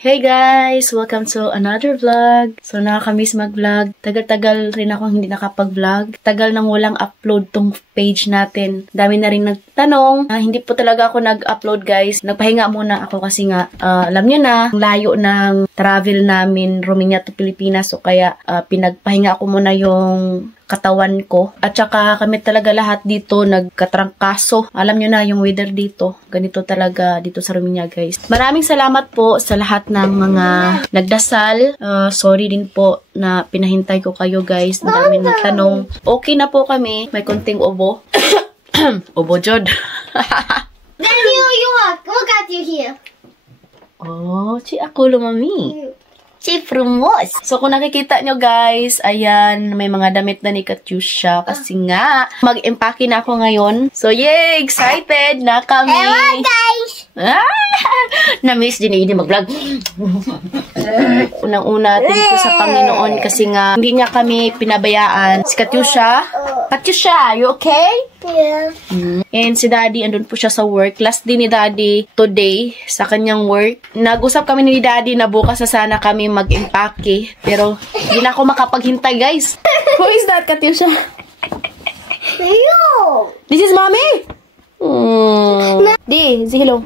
Hey guys! Welcome to another vlog. So, nakakamiss mag-vlog. Tagal-tagal rin ako hindi nakapag-vlog. Tagal nang walang upload tong page natin. Dami na rin nagtanong. Hindi po talaga ako nag-upload guys. Nagpahinga muna ako kasi nga, alam nyo na, layo ng travel namin, Romania to Pilipinas. So, kaya pinagpahinga ako muna yung katawan ko. At saka kami talaga lahat dito nagkatrangkaso. Alam nyo na yung weather dito. Ganito talaga dito sa Romania guys. Maraming salamat po sa lahat ng mga nagdasal. Sorry din po na pinahintay ko kayo guys. Ang dami nagtanong. Okay na po kami. May konting ubo. Ubo jod. Then you look at you here. Oh, si ako lumami. Si Frumos. So, kung nakikita nyo guys, ayan, may mga damit na ni Katyusha. Kasi nga, mag-empake na ako ngayon. So, yay! Excited na kami! Hello guys! Na-miss din hindi mag-vlog. Unang-una, thank you sa Panginoon kasi nga, hindi niya kami pinabayaan. Si Katyusha? Katyusha, you okay? Yeah. And si Daddy, andun po siya sa work. Last day ni Daddy today sa kanyang work. Nag-usap kami ni Daddy na bukas na sana kami mag-empake. Pero, hindi na ako makapaghintay, guys. Who is that, Katyusha? You. This is Mommy? Di, say hello.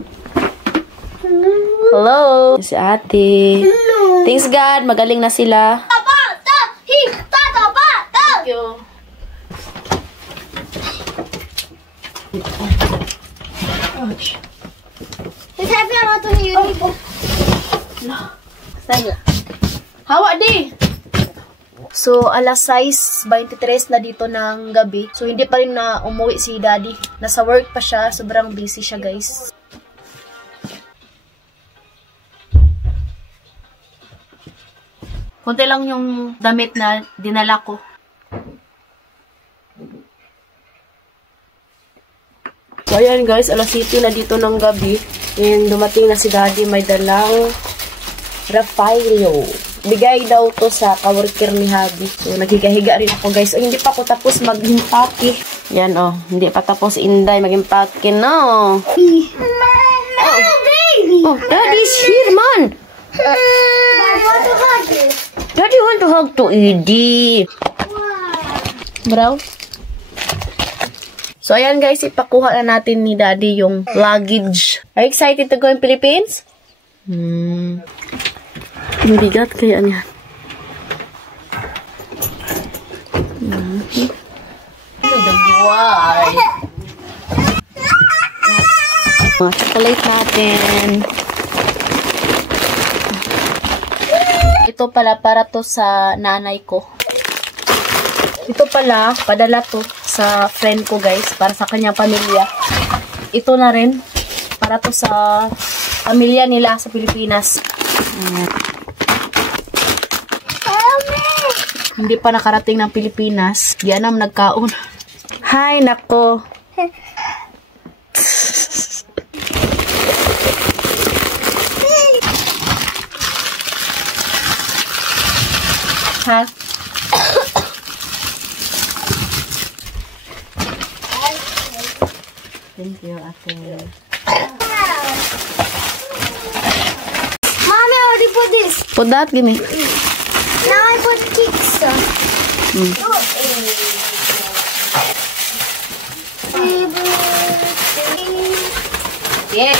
Hello. Si Ate. Hello. Thanks God, magaling na sila. Thank you. Ouch. Hawa di. So, alas 6:23 na dito ng gabi. So, hindi pa rin na umuwi si Daddy. Nasa work pa siya. Sobrang busy siya, guys. Kunti lang yung damit na dinala ko. So, ayan guys, alas 7 na dito ng gabi. And dumating na si Daddy, may dalang Rafaelo. Bigay daw to sa kaworker ni Habi. So, naghiga-higa rin ako guys. Hindi pa ako tapos mag-impake. Yan oh, hindi pa tapos Inday mag-impake no. Oh, Daddy's here man. Daddy want to hug to Edie. Bro. So, ayan guys, ipakuha na natin ni Daddy yung luggage. Are you excited to go in Philippines? Ang bigat kaya niya. Mga chocolate natin. Ito pala para to sa nanay ko. Ito pala, padala to sa friend ko guys, para sa kanyang pamilya. Ito na rin, para to sa pamilya nila sa Pilipinas. Hindi pa nakarating ng Pilipinas. Di anam nagkaon. Hay, nako. Ha? Thank you, Ate. Mommy already put this. Put that, give me. Now I put kicks. Yes.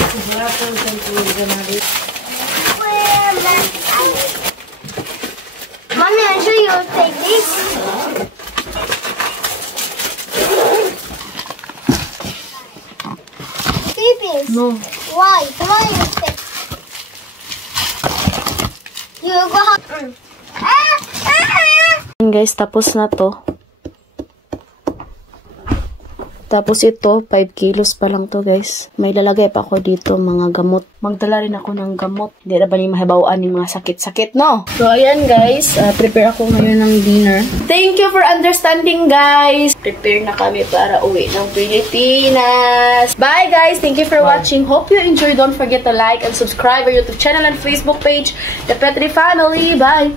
Mommy, I'm sure you'll take this. Philippines. No. Why? Come on, you take. You go home. Guys, tapos na to. Tapos ito, 5 kilos pa lang to guys. May lalagay pa ako dito, mga gamot. Magdala rin ako ng gamot. Hindi na ba ni mahibawaan yung mga sakit-sakit, no? So, ayan guys. Prepare ako ngayon ng dinner. Thank you for understanding, guys. Prepare na kami para uwi ng Pilipinas. Bye, guys. Thank you for watching. Hope you enjoyed. Don't forget to like and subscribe our YouTube channel and Facebook page, The Petri Family. Bye!